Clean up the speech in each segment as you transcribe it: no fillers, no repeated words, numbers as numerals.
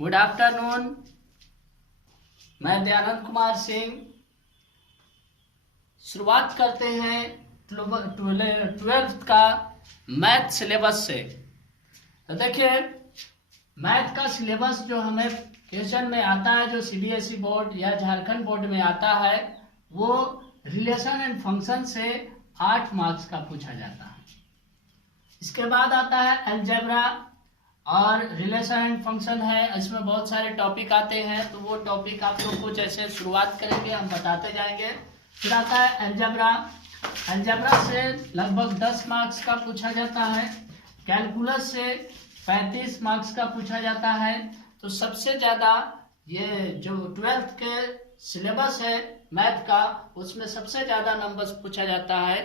Good afternoon. मैं दयानंद कुमार सिंह। शुरुआत करते हैं 12th का मैथ सिलेबस से। तो देखिए, मैथ का सिलेबस जो हमें क्वेश्चन में आता है, जो सीबीएसई बोर्ड या झारखंड बोर्ड में आता है, वो रिलेशन एंड फंक्शन से 8 मार्क्स का पूछा जाता है। इसके बाद आता है अलजेब्रा और रिलेशन एंड फंक्शन है। इसमें बहुत सारे टॉपिक आते हैं, तो वो टॉपिक आप लोग को जैसे शुरुआत करेंगे हम बताते जाएंगे। फिर आता है अलजेब्रा। अलजेब्रा से लगभग 10 मार्क्स का पूछा जाता है। कैलकुलस से 35 मार्क्स का पूछा जाता है। तो सबसे ज्यादा ये जो 12th के सिलेबस है मैथ का, उसमें सबसे ज्यादा नंबर्स पूछा जाता है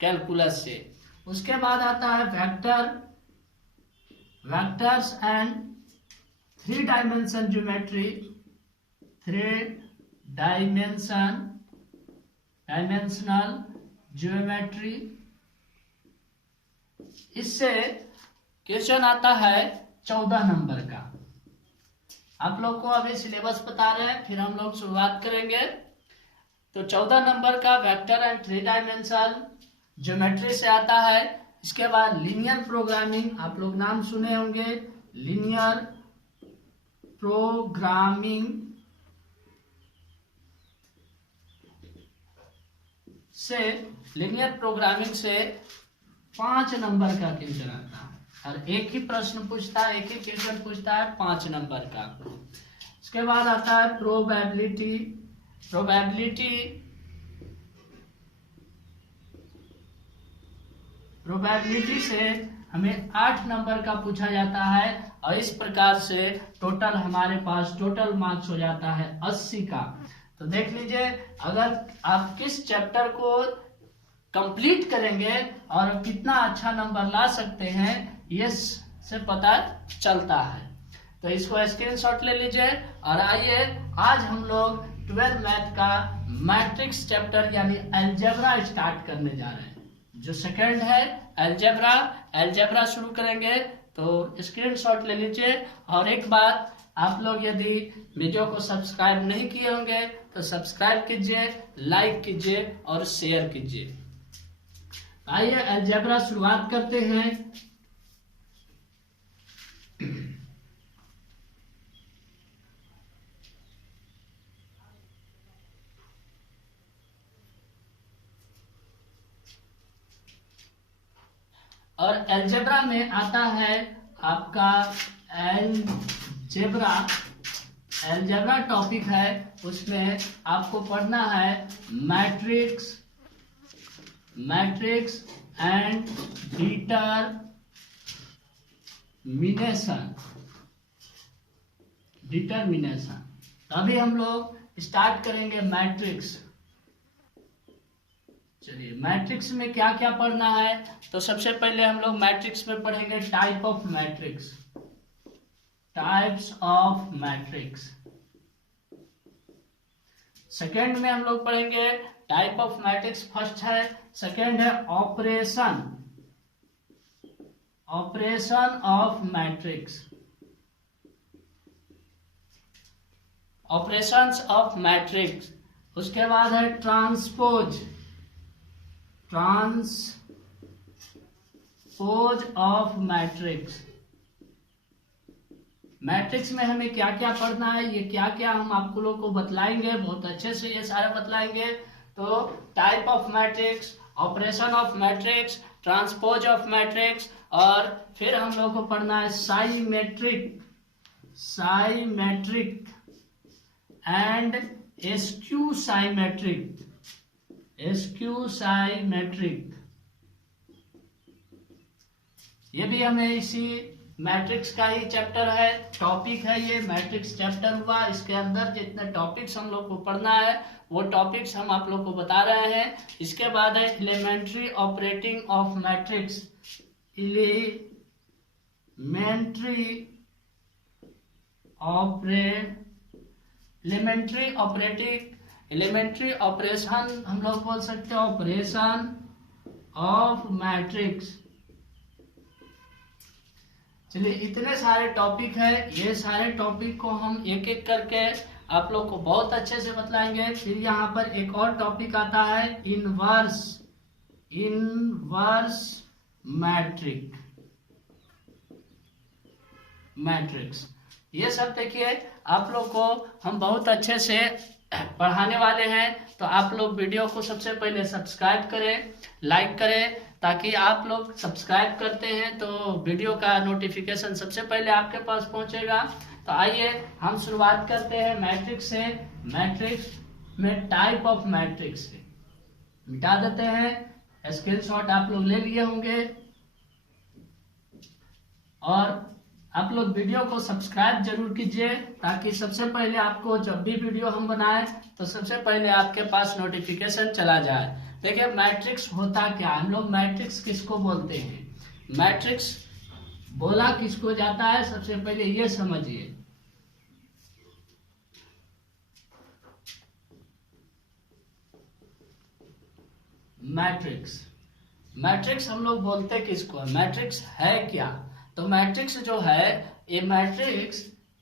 कैलकुलस से। उसके बाद आता है vectors and 3 dimension geometry. 3 dimensional geometry. इससे क्वेश्चन आता है 14 नंबर का। आप लोग को अभी सिलेबस बता रहे हैं, फिर हम लोग शुरुआत करेंगे। तो 14 नंबर का वेक्टर एंड 3 डायमेंशनल ज्योमेट्री से आता है। इसके बाद लीनियर प्रोग्रामिंग, आप लोग नाम सुने होंगे, लीनियर प्रोग्रामिंग से 5 नंबर का क्वेश्चन आता है। और एक ही प्रश्न पूछता है, एक ही क्वेश्चन पूछता है 5 नंबर का। इसके बाद आता है प्रोबेबिलिटी। प्रोबेबिलिटी से हमें 8 नंबर का पूछा जाता है। और इस प्रकार से टोटल हमारे पास टोटल मार्क्स हो जाता है 80 का। तो देख लीजिए, अगर आप किस चैप्टर को कंप्लीट करेंगे और कितना अच्छा नंबर ला सकते हैं, ये से पता चलता है। तो इसको स्क्रीनशॉट ले लीजिए। और आइए आज हम लोग 12 मैथ का मैट्रिक्स चैप्टर यानी अलजेब्रा स्टार्ट करने जा रहे हैं। जो सेकंड है अलजेब्रा शुरू करेंगे। तो स्क्रीनशॉट ले लीजिए। और एक बात, आप लोग यदि वीडियो को सब्सक्राइब नहीं किए होंगे तो सब्सक्राइब कीजिए, लाइक कीजिए और शेयर कीजिए। आइए अलजेब्रा शुरुआत करते हैं। और अलजेब्रा में आता है आपका अलजेब्रा टॉपिक है। उसमें आपको पढ़ना है मैट्रिक्स एंड डिटरमिनेशन। अभी हम लोग स्टार्ट करेंगे मैट्रिक्स। चलिए, मैट्रिक्स में क्या क्या पढ़ना है। तो सबसे पहले हम लोग मैट्रिक्स में पढ़ेंगे टाइप्स ऑफ मैट्रिक्स। सेकेंड में हम लोग पढ़ेंगे टाइप ऑफ मैट्रिक्स। फर्स्ट है, सेकेंड है operation of matrix. Operations of matrix. उसके बाद है ट्रांसपोज ऑफ मैट्रिक्स। मैट्रिक्स में हमें क्या क्या पढ़ना है, ये क्या क्या हम आपको लोग को बतलाएंगे, बहुत अच्छे से ये सारा बतलाएंगे। तो type of matrix, operation of matrix, transpose of matrix, और फिर हम लोग को पढ़ना है साइमेट्रिक एंड एस्क्यू साइमेट्रिक। ये भी हमें इसी मैट्रिक्स का ही चैप्टर है, टॉपिक है। ये मैट्रिक्स चैप्टर हुआ। इसके अंदर जितने टॉपिक्स हम लोग को पढ़ना है वो टॉपिक्स हम आप लोग को बता रहे हैं। इसके बाद है elementary operating of matrix. Elementary operation हम लोग बोल सकते हैं, ऑपरेशन ऑफ मैट्रिक्स। चलिए, इतने सारे टॉपिक है, ये सारे टॉपिक को हम एक एक करके आप लोग को बहुत अच्छे से बतलाएंगे। फिर यहाँ पर एक और टॉपिक आता है इनवर्स मैट्रिक्स। ये सब देखिए आप लोग को हम बहुत अच्छे से पढ़ाने वाले हैं। तो आप लोग वीडियो को सबसे पहले सब्सक्राइब करें, लाइक करें, ताकि आप लोग सब्सक्राइब करते हैं तो वीडियो का नोटिफिकेशन सबसे पहले आपके पास पहुंचेगा। तो आइए हम शुरुआत करते हैं मैट्रिक्स से। मैट्रिक्स में टाइप ऑफ मैट्रिक्स से मिटा देते हैं। स्क्रीनशॉट आप लोग ले लिए होंगे और आप लोग वीडियो को सब्सक्राइब जरूर कीजिए, ताकि सबसे पहले आपको जब भी वीडियो हम बनाएं तो सबसे पहले आपके पास नोटिफिकेशन चला जाए। देखिए मैट्रिक्स होता क्या, हम लोग मैट्रिक्स किसको बोलते हैं, मैट्रिक्स बोला किसको जाता है, सबसे पहले ये समझिए। मैट्रिक्स हम लोग बोलते किसको है, मैट्रिक्स है क्या। तो मैट्रिक्स जो है, ये मैट्रिक्स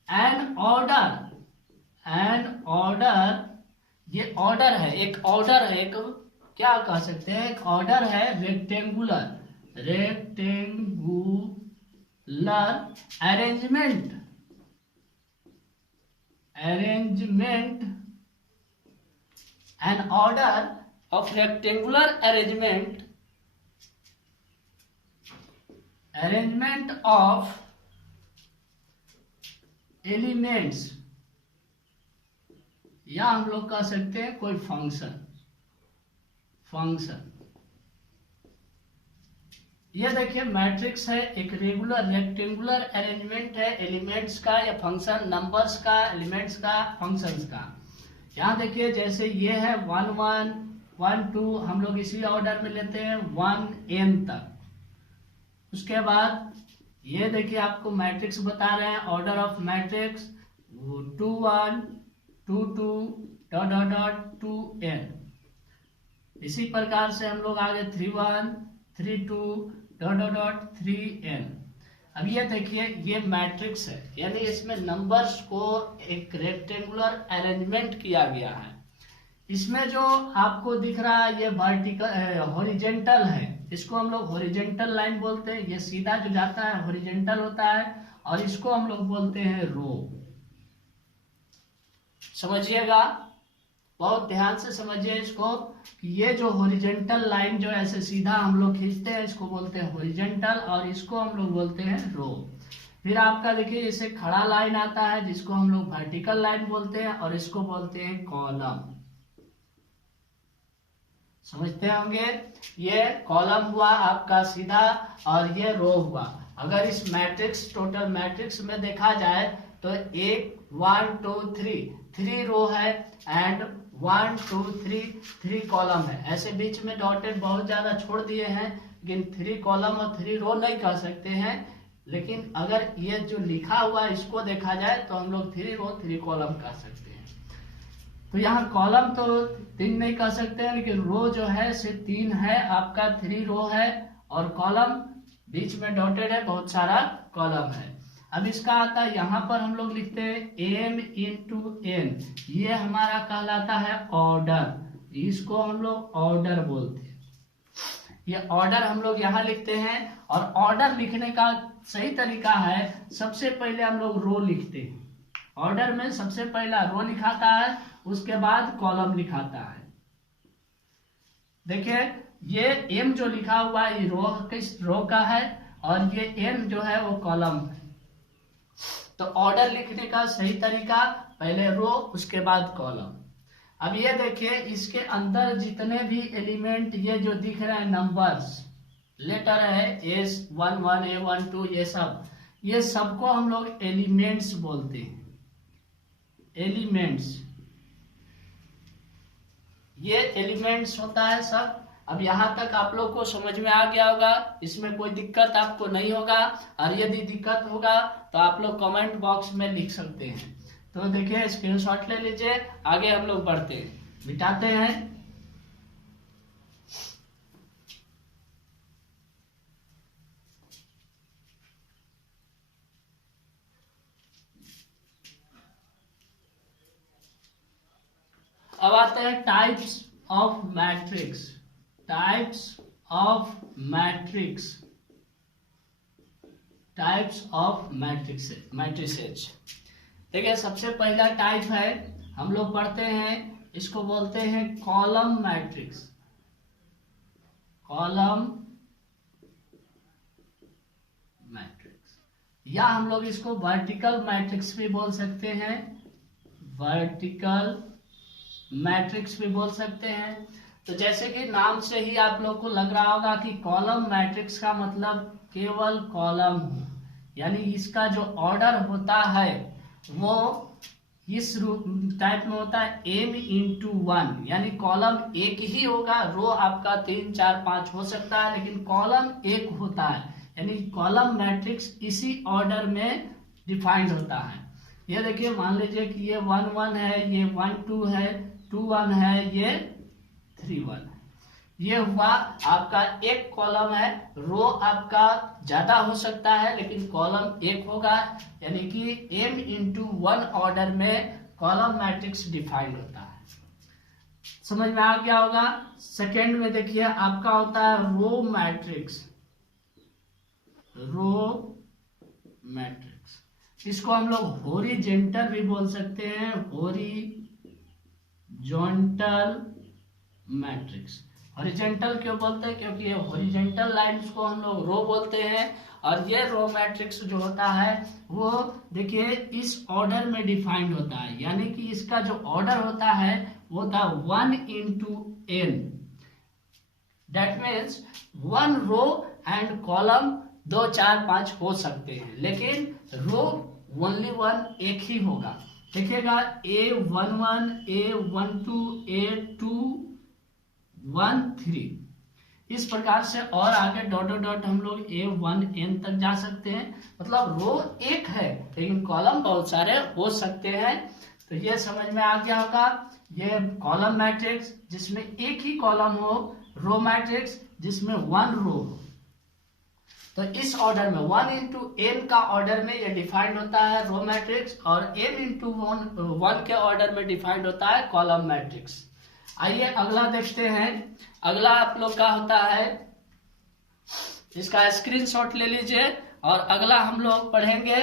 एन ऑर्डर, ये ऑर्डर है, एक ऑर्डर है, एक क्या कह सकते हैं, एक ऑर्डर है rectangular arrangement an order of rectangular arrangement of elements, या हम लोग कह सकते हैं कोई फंक्शन। ये देखिए मैट्रिक्स है, एक रेक्टेंगुलर अरेंजमेंट है एलिमेंट्स का या फंक्शन, नंबर्स का, एलिमेंट्स का, फंक्शंस का। यहाँ देखिए जैसे ये है 1 1 1 2, हम लोग इसी ऑर्डर में लेते हैं 1n तक। उसके बाद ये देखिए आपको मैट्रिक्स बता रहे हैं, ऑर्डर ऑफ मैट्रिक्स 2 1 2 2 2n। इसी प्रकार से हम लोग आगे 3 1 3 2 3n। अब ये देखिए ये मैट्रिक्स है, यानी इसमें नंबर्स को एक रेक्टेंगुलर अरेंजमेंट किया गया है। इसमें जो आपको दिख रहा है ये वर्टिकल हॉरिजेंटल है, इसको हम लोग हॉरिजेंटल लाइन बोलते हैं। ये सीधा जो जाता है हॉरिजेंटल होता है, और इसको हम लोग बोलते हैं रो। समझिएगा, बहुत ध्यान से समझिए इसको, कि ये जो हॉरिजेंटल लाइन जो ऐसे सीधा हम लोग खींचते हैं इसको बोलते हैं हॉरिजेंटल, और इसको हम लोग बोलते हैं रो। फिर आपका देखिए इसे खड़ा लाइन आता है जिसको हम लोग वर्टिकल लाइन बोलते हैं, और इसको बोलते हैं कॉलम। समझते होंगे, ये कॉलम हुआ आपका सीधा, और ये रो हुआ। अगर इस मैट्रिक्स, टोटल मैट्रिक्स में देखा जाए तो 1 2 3 रो है, एंड 1 2 3 कॉलम है। ऐसे बीच में डॉटेड बहुत ज्यादा छोड़ दिए हैं, लेकिन 3 कॉलम और 3 रो नहीं कह सकते हैं। लेकिन अगर ये जो लिखा हुआ है इसको देखा जाए तो हम लोग 3 रो 3 कॉलम कह सकते हैं। तो यहाँ कॉलम तो 3 नहीं कह सकते हैं, लेकिन रो जो है सिर्फ 3 है, आपका 3 रो है, और कॉलम बीच में डॉटेड है, बहुत सारा कॉलम है। अब इसका आता है, यहाँ पर हम लोग लिखते हैं m into n, ये हमारा कहलाता है ऑर्डर, इसको हम लोग ऑर्डर बोलते हैं। ये ऑर्डर हम लोग यहाँ लिखते हैं, और ऑर्डर लिखने का सही तरीका है, सबसे पहले हम लोग रो लिखते हैं। ऑर्डर में सबसे पहला रो लिखाता है, उसके बाद कॉलम लिखाता है। देखिए ये m जो लिखा हुआ है ये रो का है, और ये n जो है वो कॉलम है। तो ऑर्डर लिखने का सही तरीका, पहले रो उसके बाद कॉलम। अब ये देखिए इसके अंदर जितने भी एलिमेंट ये जो दिख रहे हैं नंबर्स, लेटर है S1 1 A1 2, ये सबको हम लोग एलिमेंट्स बोलते हैं। एलिमेंट्स, ये एलिमेंट्स होता है सब। अब यहाँ तक आप लोग को समझ में आ गया होगा, इसमें कोई दिक्कत आपको नहीं होगा, और यदि दिक्कत होगा तो आप लोग कमेंट बॉक्स में लिख सकते हैं। तो देखिए स्क्रीनशॉट ले लीजिए, आगे हम लोग बढ़ते हैं, मिटाते हैं। अब आते हैं types of matrix. Types of matrix, types of matrices. देखिए सबसे पहला टाइप है, हम लोग पढ़ते हैं, इसको बोलते हैं कॉलम मैट्रिक्स। कॉलम मैट्रिक्स, या हम लोग इसको वर्टिकल मैट्रिक्स भी बोल सकते हैं, वर्टिकल मैट्रिक्स भी बोल सकते हैं। तो जैसे कि नाम से ही आप लोग को लग रहा होगा कि कॉलम मैट्रिक्स का मतलब केवल कॉलम हो, यानी इसका जो ऑर्डर होता है वो इस टाइप में होता है m into 1, यानी कॉलम एक ही होगा, रो आपका 3 4 5 हो सकता है, लेकिन कॉलम एक होता है, यानी कॉलम मैट्रिक्स इसी ऑर्डर में डिफाइंड होता है। ये देखिए मान लीजिए कि ये 1 1 है, ये 1 2 है, 2 1 है, ये 3 1 है। ये हुआ आपका एक कॉलम है, रो आपका ज्यादा हो सकता है लेकिन कॉलम एक होगा, यानी कि m into 1 ऑर्डर में कॉलम मैट्रिक्स डिफाइंड होता है। समझ में आ गया होगा। सेकेंड में देखिए आपका होता है रो मैट्रिक्स। रो मैट्रिक्स, इसको हम लोग हॉरिजॉन्टल भी बोल सकते हैं, हॉरिजॉन्टल मैट्रिक्स। हॉरिजॉन्टल क्यों बोलते हैं? क्योंकि ये हॉरिजॉन्टल लाइंस को हम लोग रो बोलते हैं, और ये रो मैट्रिक्स जो होता है वो देखिए इस ऑर्डर में डिफाइंड होता है, यानी कि इसका जो ऑर्डर होता है वो होता है 1 into n। That means 1 row and column 2 4 5 हो सकते हैं, लेकिन रो ओनली 1 एक ही होगा। देखिएगा A11, A12, A21 3, इस प्रकार से और आगे डॉट डॉट डॉट हम लोग A1n तक जा सकते हैं। मतलब रो एक है लेकिन कॉलम बहुत सारे हो सकते हैं। तो ये समझ में आ गया होगा। ये कॉलम मैट्रिक्स जिसमें एक ही कॉलम हो, रो मैट्रिक्स जिसमें 1 रो हो। तो इस ऑर्डर में 1 into n का ऑर्डर में ये डिफाइंड होता है रो मैट्रिक्स, और m into 1 के ऑर्डर में डिफाइंड होता है कॉलम मैट्रिक्स। आइए अगला देखते हैं। अगला आप लोग का होता है, इसका स्क्रीनशॉट ले लीजिए, और अगला हम लोग पढ़ेंगे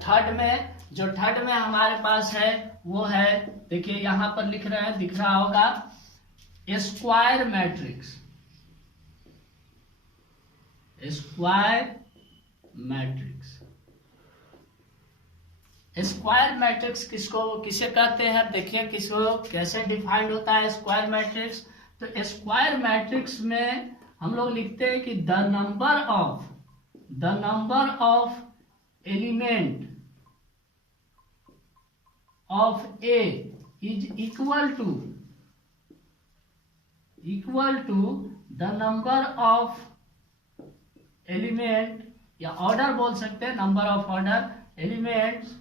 थर्ड में। जो थर्ड में हमारे पास है वो है, देखिए यहां पर लिख रहे हैं, दिख रहा होगा, square matrix. Square matrix, square matrix किसे कहते हैं? देखिए किसको कैसे डिफाइंड होता है स्क्वायर मैट्रिक्स। तो स्क्वायर मैट्रिक्स में हम लोग लिखते हैं कि the number of element of A is equal to the number of element, या ऑर्डर बोल सकते हैं, नंबर ऑफ ऑर्डर एलिमेंट्स।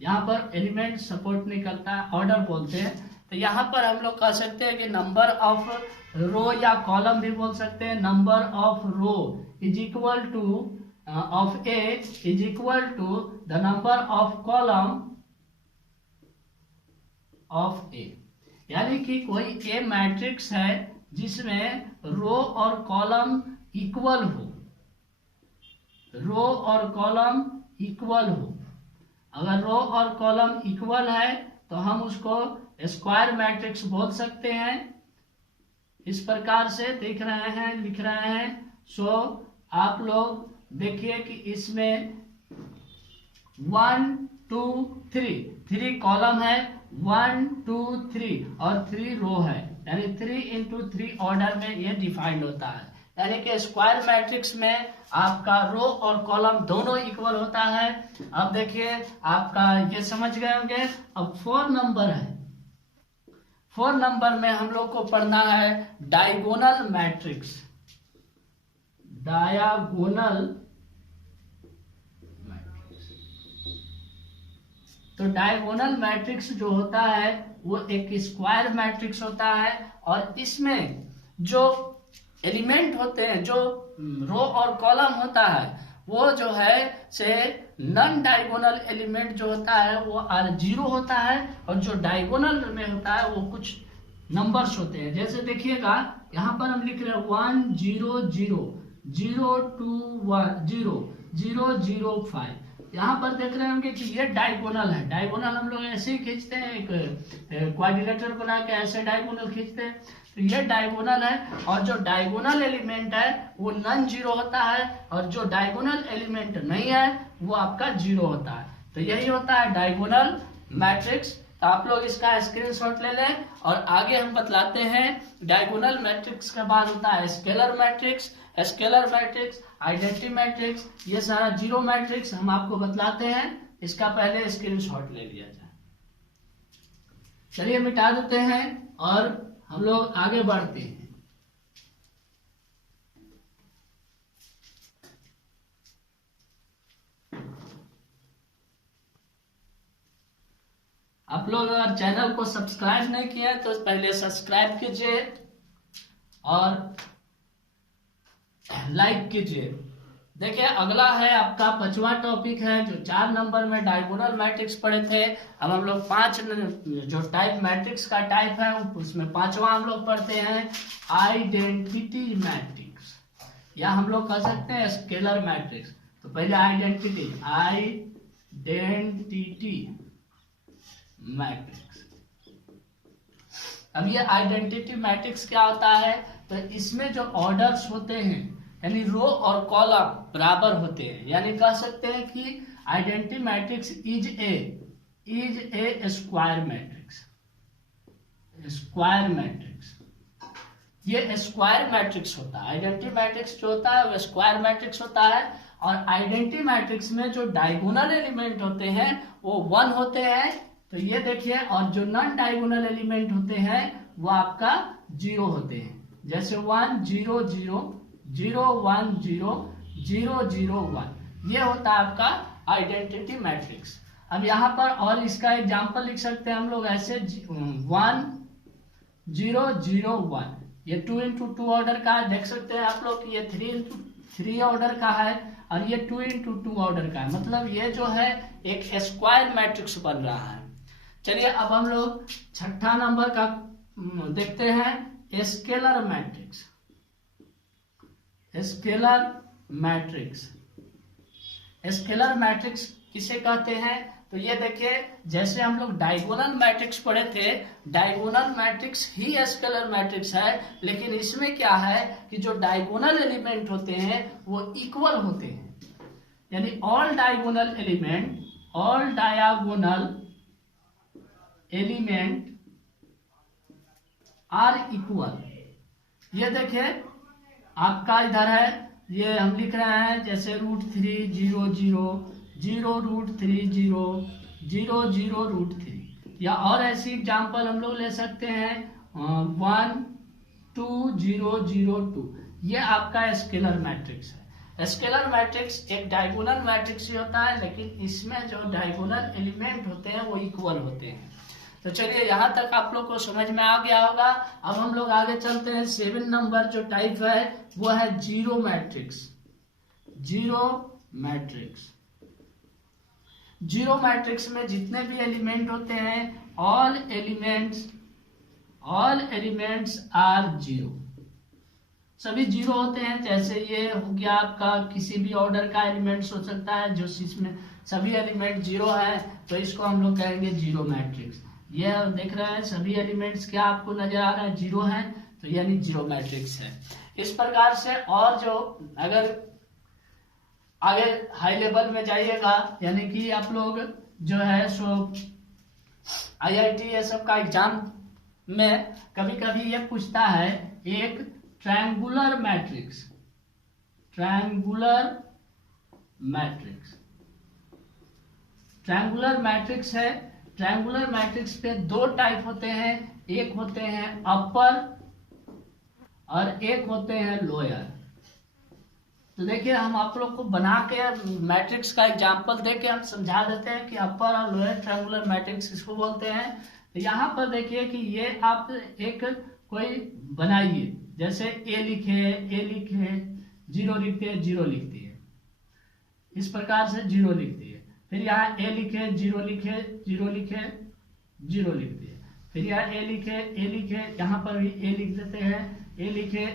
यहाँ पर एलिमेंट सपोर्ट नहीं करता है, ऑर्डर बोलते हैं। तो यहाँ पर हम लोग कह सकते हैं कि नंबर ऑफ रो या कॉलम भी बोल सकते हैं। Number of row is equal to of A is equal to the number of column of A, यानी कि कोई ए मैट्रिक्स है जिसमें रो और कॉलम इक्वल हो, रो और कॉलम इक्वल हो। अगर रो और कॉलम इक्वल है तो हम उसको स्क्वायर मैट्रिक्स बोल सकते हैं। इस प्रकार से देख रहे हैं, लिख रहे हैं। सो आप लोग देखिए कि इसमें 1 2 3 कॉलम है, 1 2 3 और 3 रो है, यानी 3 into 3 ऑर्डर में ये डिफाइंड होता है। यानी कि स्क्वायर मैट्रिक्स में आपका रो और कॉलम दोनों इक्वल होता है। अब देखिए आपका ये समझ गए होंगे। अब 4 नंबर है, 4 नंबर में हम लोग को पढ़ना है डायगोनल मैट्रिक्स। डायगोनल मैट्रिक्स, तो डायगोनल मैट्रिक्स जो होता है वो एक स्क्वायर मैट्रिक्स होता है, और इसमें जो एलिमेंट होते हैं, जो रो और कॉलम होता है, वो जो है से नॉन डायगोनल एलिमेंट जो होता है वो R0 होता है, और जो डायगोनल में होता है वो कुछ नंबर्स होते हैं। जैसे देखिएगा यहाँ पर हम लिख रहे हैं 1 0 0 0 2 1 0 0 0 5। यहाँ पर देख रहे होंगे कि ये डायगोनल है। डायगोनल हम लोग ऐसे ही खींचते हैं, एक क्वाड्रिलेटरल बना के ऐसे डायगोनल खींचते हैं, तो ये डायगोनल है। और जो डायगोनल एलिमेंट है वो नॉन जीरो होता है, और जो डायगोनल एलिमेंट नहीं है वो आपका जीरो होता है। तो यही होता है डायगोनल मैट्रिक्स। तो आप लोग इसका स्क्रीनशॉट ले लें, और आगे हम बतलाते हैं। डायगोनल मैट्रिक्स के बाद होता है scalar matrix, scalar matrix, identity matrix, ये सारा जीरो मैट्रिक्स हम आपको बतलाते हैं। इसका पहले स्क्रीनशॉट ले लिया जाए। चलिए मिटा देते हैं और हम लोग आगे बढ़ते हैं। आप लोग अगर चैनल को सब्सक्राइब नहीं किया तो पहले सब्सक्राइब कीजिए और लाइक कीजिए। देखिए अगला है आपका 5वां टॉपिक है, जो 4 नंबर में डायगोनल मैट्रिक्स पढ़े थे। अब हम लोग 5 जो टाइप मैट्रिक्स का टाइप है उसमें 5वां हम लोग पढ़ते हैं आइडेंटिटी मैट्रिक्स, या हम लोग कह सकते हैं स्केलर मैट्रिक्स। तो पहले आइडेंटिटी मैट्रिक्स। अब ये आइडेंटिटी मैट्रिक्स क्या होता है, तो इसमें जो ऑर्डर्स होते हैं यानी रो और कॉलम बराबर होते हैं, यानी कह सकते हैं कि identity matrix is a square matrix. Square matrix, ये स्क्वायर मैट्रिक्स होता है। आइडेंटिटी मैट्रिक्स जो होता है वो स्क्वायर मैट्रिक्स होता है। और आइडेंटिटी मैट्रिक्स में जो डायगोनल एलिमेंट होते हैं वो 1 होते हैं, तो ये देखिए। और जो नॉन डायगोनल एलिमेंट होते हैं वो आपका 0 होते हैं। जैसे 1 0 0 0 1 0 0 0 1, ये होता है आपका आइडेंटिटी मैट्रिक्स। अब यहाँ पर और इसका एग्जांपल लिख सकते हैं हम लोग ऐसे 1 0 0 1, ये 2 into 2 ऑर्डर का है। देख सकते हैं आप लोग कि ये 3 into 3 ऑर्डर का है, और ये 2 into 2 ऑर्डर का है। मतलब ये जो है एक स्क्वायर मैट्रिक्स बन रहा है। चलिए अब हम लोग 6ठा नंबर का देखते हैं scalar matrix. Scalar matrix, scalar matrix किसे कहते हैं, तो ये देखिए जैसे हम लोग डायगोनल मैट्रिक्स पढ़े थे, डायगोनल मैट्रिक्स ही स्केलर मैट्रिक्स है। लेकिन इसमें क्या है कि जो डायगोनल एलिमेंट होते हैं वो इक्वल होते हैं, यानी all diagonal element are equal. ये देखिए आपका इधर है, ये हम लिख रहे हैं जैसे √3 0 0 0 √3 0 0 0 √3, या और ऐसी एग्जांपल हम लोग ले सकते हैं 1 2 0 0 2। ये आपका स्केलर मैट्रिक्स है। स्केलर मैट्रिक्स एक डायगोनल मैट्रिक्स ही होता है, लेकिन इसमें जो डायगोनल एलिमेंट होते हैं वो इक्वल होते हैं। तो चलिए यहाँ तक आप लोग को समझ में आ गया होगा। अब हम लोग आगे चलते हैं। 7 नंबर जो टाइप है वो है zero matrix. Zero matrix, zero matrix में जितने भी एलिमेंट होते हैं ऑल एलिमेंट्स आर जीरो, सभी जीरो होते हैं। जैसे ये हो गया आपका किसी भी ऑर्डर का एलिमेंट्स हो सकता है जो इसमें सभी एलिमेंट जीरो है, तो इसको हम लोग कहेंगे जीरो मैट्रिक्स। ये देख रहे हैं सभी एलिमेंट्स क्या आपको नजर आ रहा है, जीरो है, तो यानी जीरो मैट्रिक्स है। इस प्रकार से और जो अगर आगे हाई लेवल में जाइएगा, यानी कि आप लोग जो है सो IIT ये सब का एग्जाम में कभी कभी ये पूछता है एक triangular matrix. Triangular matrix, triangular matrix है। ट्रायंगुलर मैट्रिक्स पे 2 टाइप होते हैं, एक होते हैं अपर और एक होते हैं लोअर। तो देखिए हम आप लोग को बना के मैट्रिक्स का एग्जांपल देके हम समझा देते हैं कि अपर और लोअर ट्रायंगुलर मैट्रिक्स इसको बोलते हैं। तो यहाँ पर देखिए कि ये आप एक कोई बनाइए, जैसे ए लिखे 0 लिखते हैं 0 लिखती है। इस प्रकार से 0 लिख दिए। फिर यहाँ ए लिखे, 0 लिखे, 0 लिखे, 0 लिख दिए। फिर यहाँ ए लिखे, यहाँ पर भी ए लिख देते हैं, ए लिखे,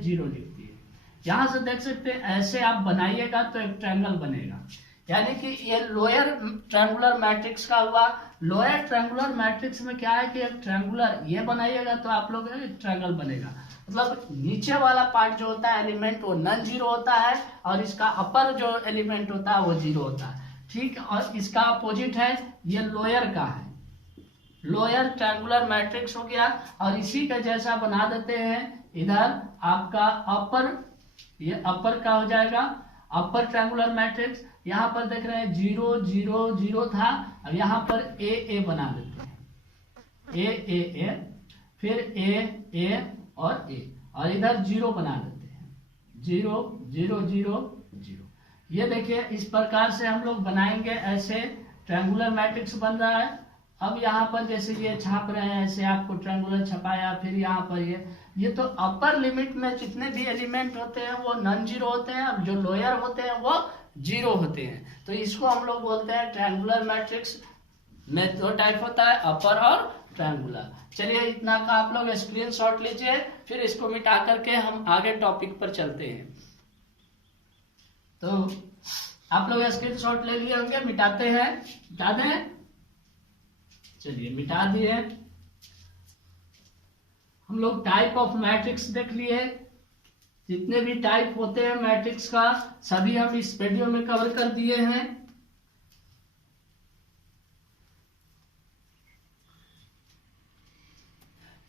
0 लिख दिए। यहाँ से देख सकते हैं ऐसे आप बनाइएगा तो एक ट्रायंगल बनेगा, यानी कि ये लोअर ट्रायंगुलर मैट्रिक्स का हुआ। लोअर ट्रायंगुलर मैट्रिक्स में क्या है कि एक ट्रायंगुलर ये बनाइएगा तो आप लोग एक ट्रायंगल बनेगा। मतलब नीचे वाला पार्ट जो होता है एलिमेंट वो नॉन जीरो होता है और इसका अपर जो एलिमेंट होता है वो जीरो होता है, ठीक। और इसका अपोजिट है ये लोअर का है, लोअर ट्रायंगुलर मैट्रिक्स हो गया। और इसी का जैसा बना देते हैं इधर आपका अपर, ये अपर का हो जाएगा, अपर ट्रायंगुलर मैट्रिक्स। यहाँ पर देख रहे हैं 0 0 0 था, अब यहाँ पर ए बना देते हैं, ए, फिर ए और ए, और इधर 0 बना देते हैं, 0 0 0 0। ये देखिए इस प्रकार से हम लोग बनाएंगे, ऐसे ट्रायंगुलर मैट्रिक्स बन रहा है। अब यहाँ पर जैसे ये छाप रहे हैं ऐसे आपको ट्रायंगुलर छपाया, फिर यहाँ पर ये तो अपर लिमिट में जितने भी एलिमेंट होते हैं वो नॉन जीरो होते हैं, और जो लोअर होते हैं वो जीरो होते हैं। तो इसको हम लोग बोलते हैं ट्रायंगुलर मैट्रिक्स में दो टाइप होता है, अपर और ट्रायंगुलर। चलिए इतना का आप लोग स्क्रीनशॉट लीजिए, फिर इसको मिटा करके हम आगे टॉपिक पर चलते हैं। तो आप लोग स्क्रीनशॉट ले लिए होंगे, मिटाते हैं, मिटा दें। चलिए मिटा दिए। हम लोग टाइप ऑफ मैट्रिक्स देख लिए, जितने भी टाइप होते हैं मैट्रिक्स का सभी हम इस वीडियो में कवर कर दिए हैं।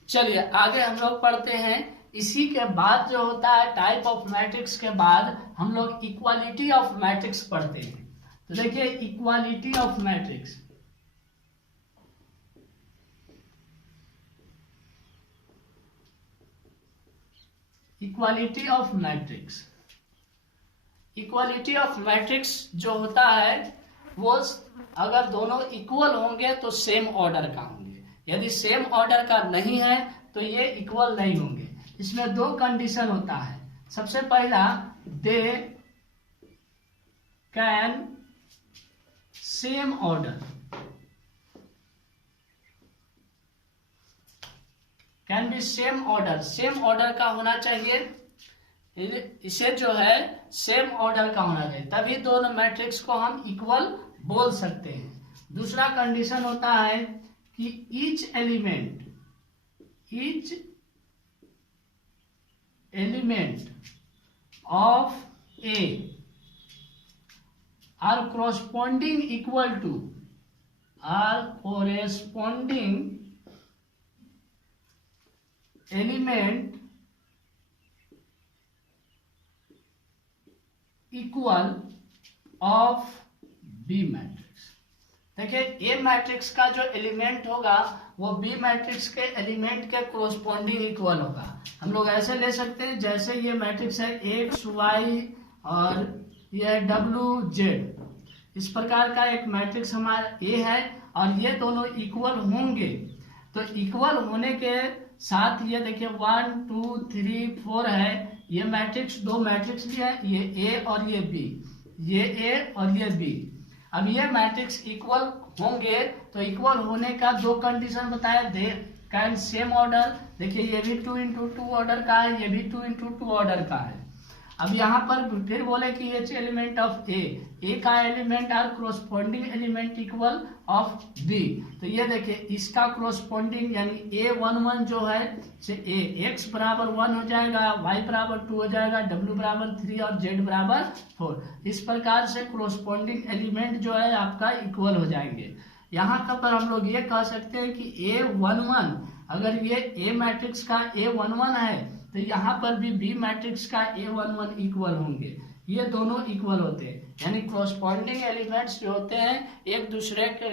चलिए आगे हम लोग पढ़ते हैं। इसी के बाद जो होता है टाइप ऑफ मैट्रिक्स के बाद हम लोग इक्वालिटी ऑफ मैट्रिक्स पढ़ते हैं। तो देखिए equality of matrix, equality of matrix, equality of matrix जो होता है वो अगर दोनों इक्वल होंगे तो सेम ऑर्डर का होंगे, यदि सेम ऑर्डर का नहीं है तो ये इक्वल नहीं होंगे। इसमें दो कंडीशन होता है। सबसे पहला, they can same order, can be same order, same order का होना चाहिए। इसे जो है सेम ऑर्डर का होना चाहिए, तभी दोनों मैट्रिक्स को हम इक्वल बोल सकते हैं। दूसरा कंडीशन होता है कि each element of A are corresponding equal to, are corresponding element equal of B matrix. देखिए ए मैट्रिक्स का जो एलिमेंट होगा वो बी मैट्रिक्स के एलिमेंट के कोरोस्पोंडिंग इक्वल होगा। हम लोग ऐसे ले सकते हैं जैसे ये मैट्रिक्स है एक्स वाई और ये डब्ल्यू जेड, इस प्रकार का एक मैट्रिक्स हमारा ए है और ये दोनों इक्वल होंगे। तो इक्वल होने के साथ ये देखिए 1 2 3 4 है, ये मैट्रिक्स दो मैट्रिक्स भी है, ये ए और ये बी, ये ए और ये बी। अब ये मैट्रिक्स इक्वल होंगे तो इक्वल होने का दो कंडीशन बताया, दे कैन सेम ऑर्डर। देखिए ये भी 2 into 2 ऑर्डर का है, ये भी 2 into 2 ऑर्डर का है। अब यहाँ पर फिर बोले कि एच एलिमेंट ऑफ ए का element are corresponding element equal of B. तो ये देखिए इसका कोरोस्पोंडिंग यानी A11 जो है से ए एक्स बराबर 1 हो जाएगा, y बराबर 2 हो जाएगा, w बराबर 3 और z बराबर 4। इस प्रकार से कोरोस्पोंडिंग एलिमेंट जो है आपका इक्वल हो जाएंगे। यहाँ पर हम लोग ये कह सकते हैं कि A11 अगर ये A मैट्रिक्स का A11 है तो यहाँ पर भी बी मैट्रिक्स का A11 इक्वल होंगे। ये दोनों इक्वल होते हैं, यानी कोरोस्पोंडिंग एलिमेंट्स जो होते हैं एक दूसरे के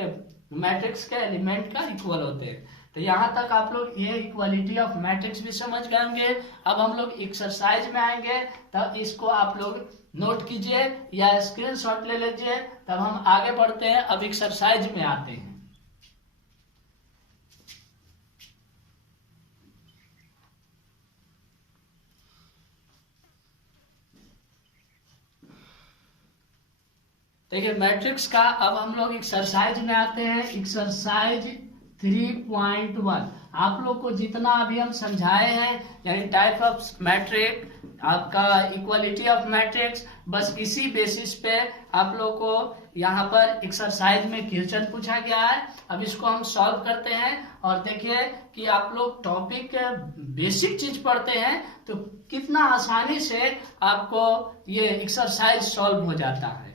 मैट्रिक्स के एलिमेंट का इक्वल होते हैं। तो यहाँ तक आप लोग ये इक्वालिटी ऑफ मैट्रिक्स भी समझ गए होंगे। अब हम लोग एक्सरसाइज में आएंगे, तब इसको आप लोग नोट कीजिए या स्क्रीनशॉट ले लीजिए, तब हम आगे बढ़ते हैं। अब एक्सरसाइज में आते हैं। देखिए मैट्रिक्स का अब हम लोग एक्सरसाइज में आते हैं। एक्सरसाइज 3.1 आप लोग को जितना अभी हम समझाए हैं, यानी टाइप ऑफ मैट्रिक, आपका इक्वालिटी ऑफ मैट्रिक्स, बस इसी बेसिस पे आप लोग को यहाँ पर एक्सरसाइज में क्वेश्चन पूछा गया है। अब इसको हम सॉल्व करते हैं और देखिए कि आप लोग टॉपिक बेसिक चीज पढ़ते हैं तो कितना आसानी से आपको ये एक्सरसाइज सॉल्व हो जाता है।